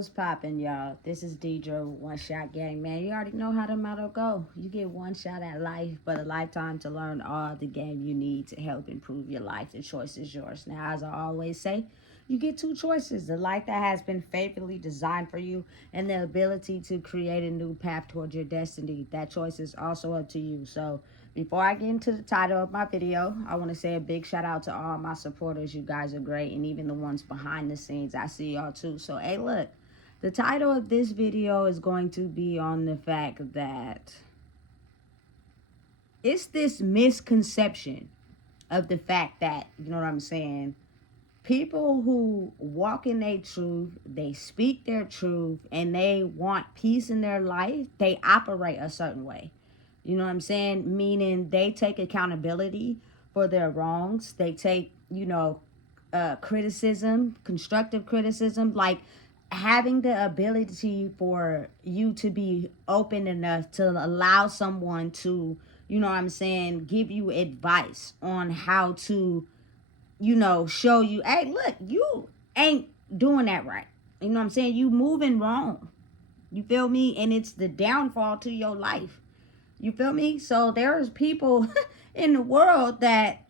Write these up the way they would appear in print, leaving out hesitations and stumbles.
What's poppin', y'all? This is Deidre, One Shot Gang, man. You already know how the motto go. You get one shot at life, but a lifetime to learn all the game you need to help improve your life. The choice is yours. Now, as I always say, you get two choices: the life that has been faithfully designed for you, and the ability to create a new path towards your destiny. That choice is also up to you. So, before I get into the title of my video, I want to say a big shout out to all my supporters. You guys are great, and even the ones behind the scenes. I see y'all too. So, hey, look. The title of this video is going to be on the fact that it's this misconception of the fact that, you know what I'm saying, people who walk in their truth, they speak their truth, and they want peace in their life, they operate a certain way. You know what I'm saying? Meaning they take accountability for their wrongs. They take, criticism, constructive criticism, like having the ability for you to be open enough to allow someone to, you know what I'm saying, give you advice on how to, show you, hey, look, you ain't doing that right. You know what I'm saying? You moving wrong. You feel me? And it's the downfall to your life. You feel me? So there's people in the world that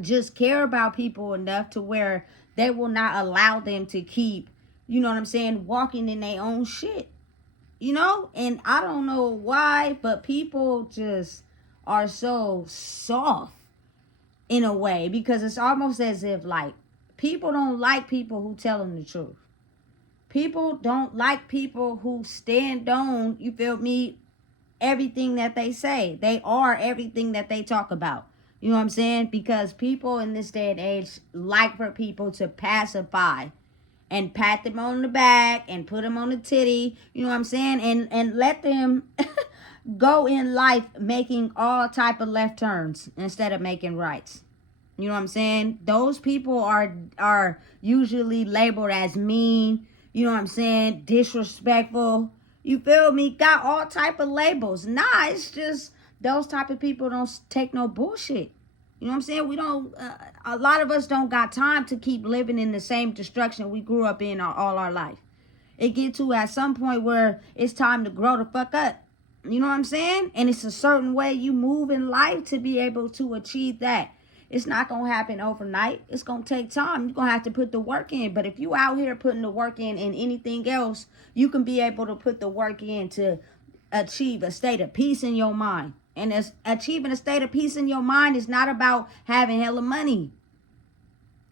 just care about people enough to where they will not allow them to keep, you know what I'm saying, walking in their own shit. And I don't know why, but people just are so soft in a way, because it's almost as if like people don't like people who tell them the truth. People don't like people who stand on, you feel me, everything that they say. They are everything that they talk about. You know what I'm saying? Because people in this day and age like for people to pacify and pat them on the back and put them on the titty. You know what I'm saying? And let them go in life making all type of left turns instead of making rights. You know what I'm saying? Those people are usually labeled as mean, you know what I'm saying, disrespectful. You feel me? Got all type of labels. Nah, it's just those type of people don't take no bullshit. You know what I'm saying? We don't, a lot of us don't got time to keep living in the same destruction we grew up in all our life. It get to at some point where it's time to grow the fuck up. You know what I'm saying? And it's a certain way you move in life to be able to achieve that. It's not going to happen overnight. It's going to take time. You're going to have to put the work in. But if you out here putting the work in anything else, you can be able to put the work in to achieve a state of peace in your mind. And as achieving a state of peace in your mind is not about having hella money.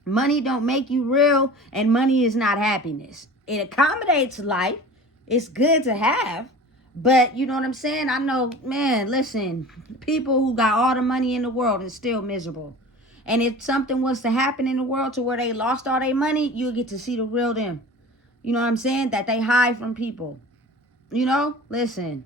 Money don't make you real, and money is not happiness. It accommodates life. It's good to have. But you know what I'm saying? I know, man, listen, people who got all the money in the world and still miserable. And if something was to happen in the world to where they lost all their money, you'll get to see the real them. You know what I'm saying? That they hide from people. Listen.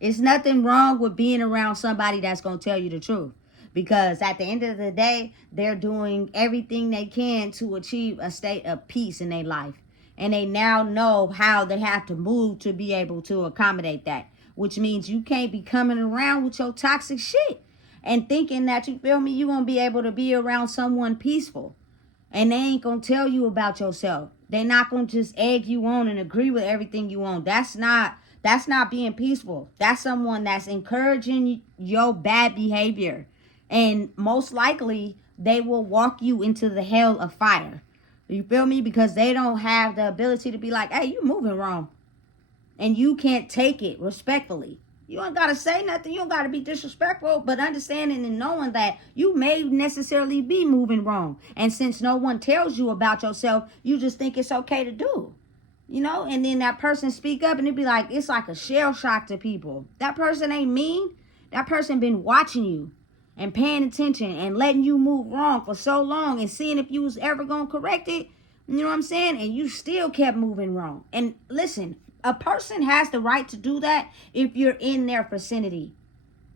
It's nothing wrong with being around somebody that's going to tell you the truth. Because at the end of the day, they're doing everything they can to achieve a state of peace in their life. And they now know how they have to move to be able to accommodate that. Which means you can't be coming around with your toxic shit and thinking that, you feel me, you're going to be able to be around someone peaceful. And they ain't going to tell you about yourself. They're not going to just egg you on and agree with everything you want. That's not being peaceful. That's someone that's encouraging your bad behavior. And most likely, they will walk you into the hell of fire. You feel me? Because they don't have the ability to be like, hey, you moving wrong. And you can't take it respectfully. You don't got to say nothing. You don't got to be disrespectful. But understanding and knowing that you may necessarily be moving wrong. And since no one tells you about yourself, you just think it's okay to do. And then that person speak up and it be like, it's like a shell shock to people. That person ain't mean. That person been watching you and paying attention and letting you move wrong for so long and seeing if you was ever going to correct it. You know what I'm saying? And you still kept moving wrong. And listen, a person has the right to do that if you're in their vicinity.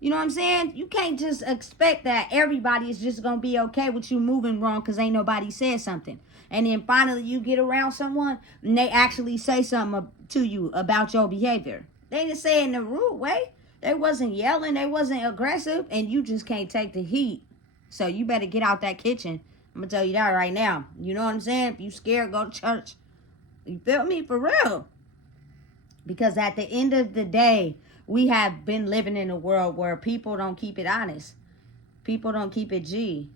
You know what I'm saying? You can't just expect that everybody is just going to be okay with you moving wrong because ain't nobody said something. And then finally you get around someone and they actually say something to you about your behavior. They didn't say it in a rude way. They wasn't yelling. They wasn't aggressive. And you just can't take the heat. So you better get out that kitchen. I'm going to tell you that right now. You know what I'm saying? If you scared, go to church. You feel me? For real. Because at the end of the day, we have been living in a world where people don't keep it honest. People don't keep it G.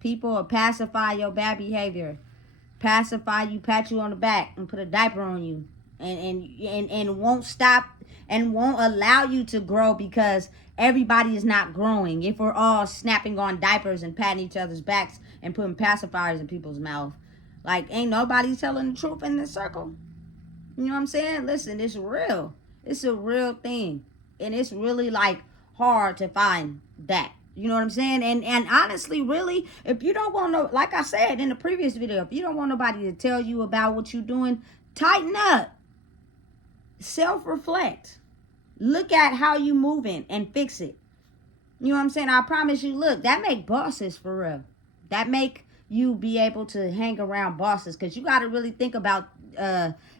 People will pacify your bad behavior. Pacify you, pat you on the back, and put a diaper on you. And won't stop and won't allow you to grow because everybody is not growing. If we're all snapping on diapers and patting each other's backs and putting pacifiers in people's mouth. Like, ain't nobody telling the truth in this circle. You know what I'm saying? Listen, it's real. It's a real thing. And it's really like hard to find that. You know what I'm saying? And honestly, really, if you don't want no, like I said in the previous video, if you don't want nobody to tell you about what you're doing, tighten up. Self-reflect. Look at how you moving and fix it. You know what I'm saying? I promise you, look, that make bosses for real. That make you be able to hang around bosses, because you got to really think about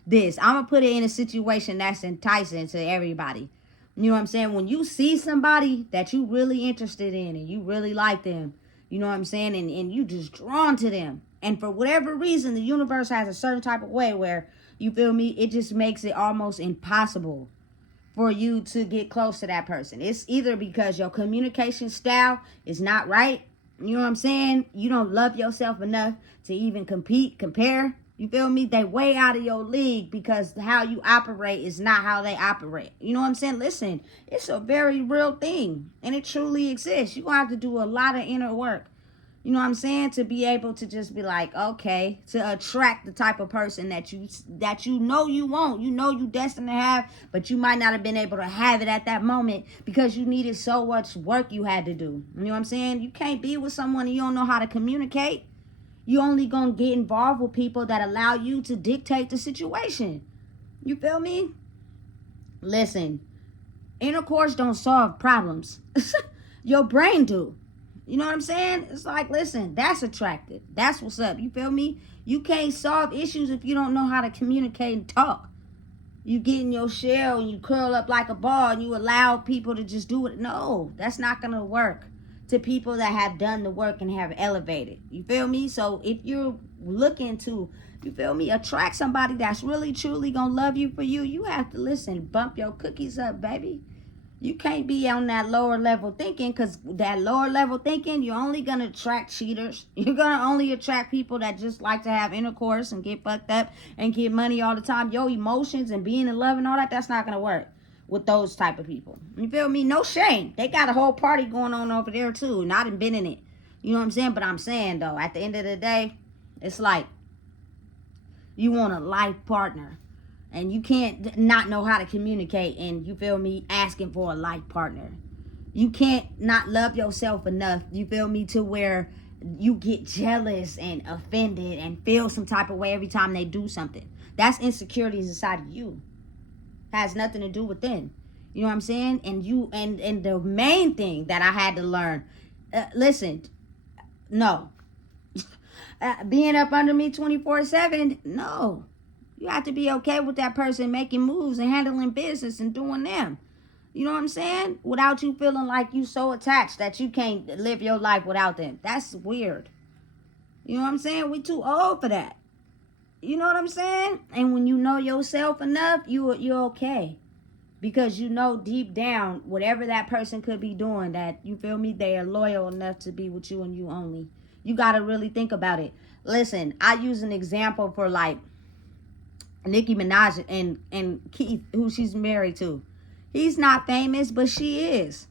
this. I'm going to put it in a situation that's enticing to everybody. You know what I'm saying? When you see somebody that you really interested in and you really like them, you know what I'm saying? And you just drawn to them. And for whatever reason, the universe has a certain type of way where, you feel me, it just makes it almost impossible for you to get close to that person. It's either because your communication style is not right. You know what I'm saying? You don't love yourself enough to even compare. You feel me? They way out of your league because how you operate is not how they operate. You know what I'm saying? Listen, it's a very real thing. And it truly exists. You're going to have to do a lot of inner work. You know what I'm saying? To be able to just be like, okay, to attract the type of person that you know you want. You know you destined to have, but you might not have been able to have it at that moment because you needed so much work you had to do. You know what I'm saying? You can't be with someone and you don't know how to communicate. You only gonna get involved with people that allow you to dictate the situation. You feel me? Listen, intercourse don't solve problems. Your brain do. You know what I'm saying? It's like, listen, that's attractive. That's what's up. You feel me? You can't solve issues if you don't know how to communicate and talk. You get in your shell and you curl up like a ball and you allow people to just do it. No, that's not going to work to people that have done the work and have elevated. You feel me? So if you're looking to, you feel me, attract somebody that's really, truly going to love you for you, you have to listen, bump your cookies up, baby. You can't be on that lower level thinking, because that lower level thinking, you're only going to attract cheaters. You're going to only attract people that just like to have intercourse and get fucked up and get money all the time. Your emotions and being in love and all that, that's not going to work with those type of people. You feel me? No shame. They got a whole party going on over there too. And I done been in it. You know what I'm saying? But I'm saying though, at the end of the day, it's like you want a life partner. And you can't not know how to communicate and, you feel me, asking for a life partner. You can't not love yourself enough, you feel me, to where you get jealous and offended and feel some type of way every time they do something. That's insecurities inside of you. Has nothing to do with them. You know what I'm saying? And the main thing that I had to learn, listen, no. Being up under me 24/7, no. You have to be okay with that person making moves and handling business and doing them. You know what I'm saying? Without you feeling like you so attached that you can't live your life without them. That's weird. You know what I'm saying? We too old for that. You know what I'm saying? And when you know yourself enough, you're okay. Because you know deep down, whatever that person could be doing, that, you feel me, they are loyal enough to be with you and you only. You got to really think about it. Listen, I use an example for like Nicki Minaj and Keith, who she's married to. He's not famous, but she is.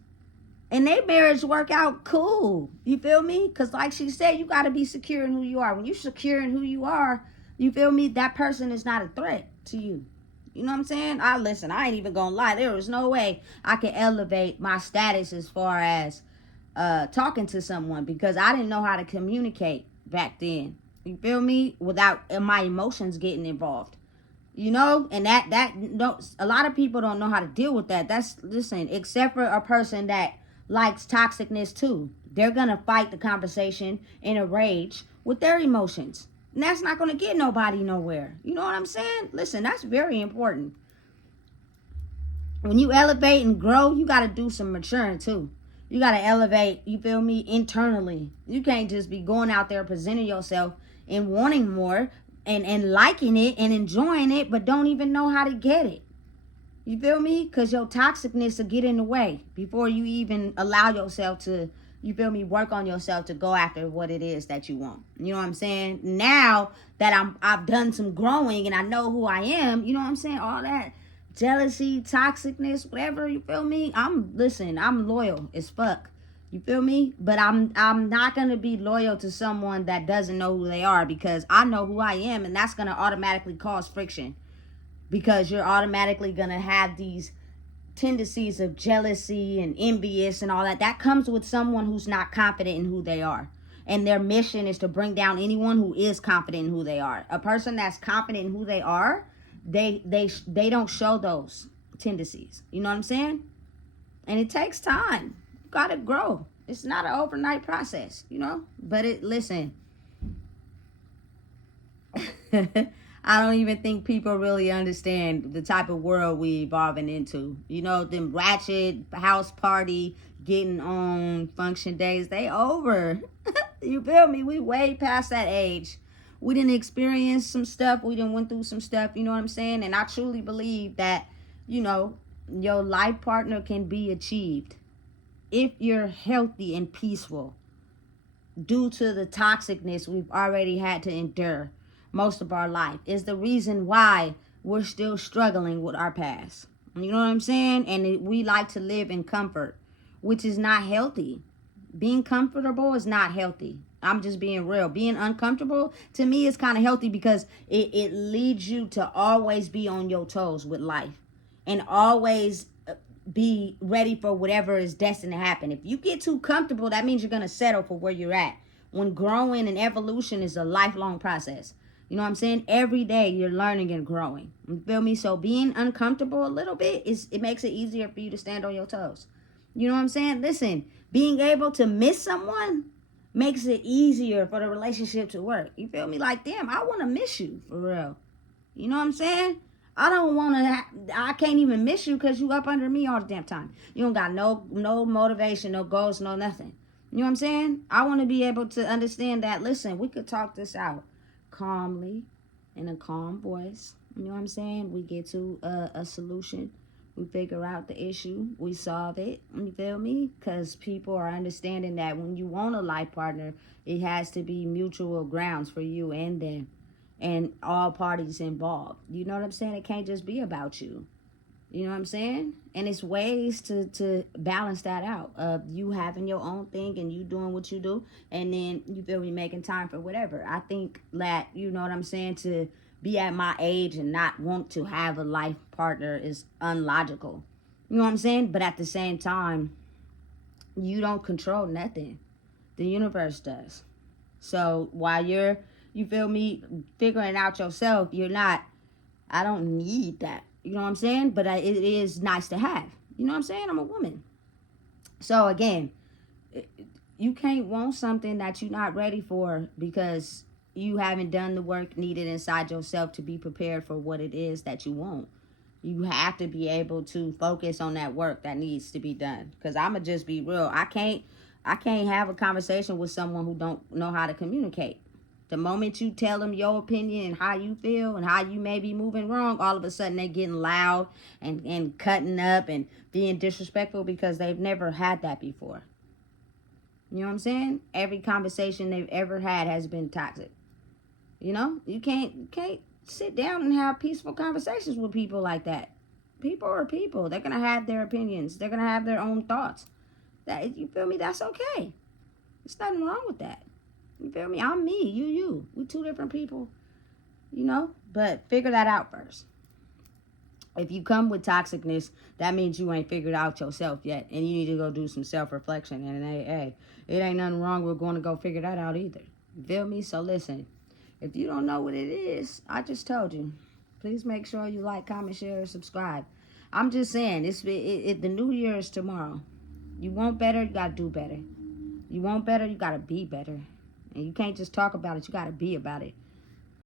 And their marriage work out cool. You feel me? Because like she said, you got to be secure in who you are. When you're secure in who you are, you feel me, that person is not a threat to you. You know what I'm saying? I ain't even gonna lie. There was no way I could elevate my status as far as talking to someone, because I didn't know how to communicate back then. You feel me? Without my emotions getting involved. You know, and that no, a lot of people don't know how to deal with that. Listen, except for a person that likes toxicness too. They're going to fight the conversation in a rage with their emotions. And that's not going to get nobody nowhere. You know what I'm saying? Listen, that's very important. When you elevate and grow, you got to do some maturing too. You got to elevate, you feel me, internally. You can't just be going out there presenting yourself and wanting more and liking it and enjoying it, but don't even know how to get it. You feel me? Because your toxicness will get in the way before you even allow yourself to, you feel me, work on yourself to go after what it is that you want. You know what I'm saying? Now that I've done some growing and I know who I am, you know what I'm saying? All that jealousy, toxicness, whatever, you feel me? I'm loyal as fuck. You feel me? But I'm not gonna be loyal to someone that doesn't know who they are, because I know who I am, and that's gonna automatically cause friction, because you're automatically gonna have these tendencies of jealousy and envious and all that. That comes with someone who's not confident in who they are. And their mission is to bring down anyone who is confident in who they are. A person that's confident in who they are, they don't show those tendencies. You know what I'm saying? And it takes time. You gotta grow. It's not an overnight process, you know? But listen. I don't even think people really understand the type of world we evolving into. You know, them ratchet house party, getting on function days, they over. You feel me? We way past that age. We didn't experience some stuff. We didn't went through some stuff. You know what I'm saying? And I truly believe that, you know, your life partner can be achieved if you're healthy and peaceful, due to the toxicness we've already had to endure most of our life. Is the reason why we're still struggling with our past. You know what I'm saying? And we like to live in comfort, which is not healthy. Being comfortable is not healthy. I'm just being real. Being uncomfortable, to me, is kind of healthy, because it leads you to always be on your toes with life, and always be ready for whatever is destined to happen. If you get too comfortable, that means you're going to settle for where you're at. When growing and evolution is a lifelong process. You know what I'm saying? Every day you're learning and growing. You feel me? So being uncomfortable a little bit, it makes it easier for you to stand on your toes. You know what I'm saying? Listen, being able to miss someone makes it easier for the relationship to work. You feel me? Like, damn, I want to miss you for real. You know what I'm saying? I don't want to, I can't even miss you because you up under me all the damn time. You don't got no motivation, no goals, no nothing. You know what I'm saying? I want to be able to understand that, listen, we could talk this out calmly, in a calm voice. You know what I'm saying? We get to a solution. We figure out the issue. We solve it. You feel me? Because people are understanding that when you want a life partner, it has to be mutual grounds for you and them, and all parties involved. You know what I'm saying? It can't just be about you. You know what I'm saying? And it's ways to balance that out, of you having your own thing and you doing what you do, and then you feel me, making time for whatever. I think that, you know what I'm saying, to be at my age and not want to have a life partner is unlogical. You know what I'm saying? But at the same time, you don't control nothing. The universe does. So while you feel me, figuring out yourself, you're not, I don't need that. You know what I'm saying? But it is nice to have. You know what I'm saying? I'm a woman. So again, you can't want something that you're not ready for, because you haven't done the work needed inside yourself to be prepared for what it is that you want. You have to be able to focus on that work that needs to be done. Because I'ma just be real. I can't have a conversation with someone who don't know how to communicate. The moment you tell them your opinion and how you feel and how you may be moving wrong, all of a sudden they're getting loud and cutting up and being disrespectful, because they've never had that before. You know what I'm saying? Every conversation they've ever had has been toxic. You know? You can't sit down and have peaceful conversations with people like that. People are people. They're going to have their opinions. They're going to have their own thoughts. That, you feel me? That's okay. There's nothing wrong with that. You feel me? I'm me, you. We two different people, you know? But figure that out first. If you come with toxicness, that means you ain't figured out yourself yet. And you need to go do some self-reflection. And hey, it ain't nothing wrong with going to go figure that out either. You feel me? So listen, if you don't know what it is, I just told you. Please make sure you like, comment, share, and subscribe. I'm just saying, the new year is tomorrow. You want better, you got to do better. You want better, you got to be better. And you can't just talk about it, you got to be about it.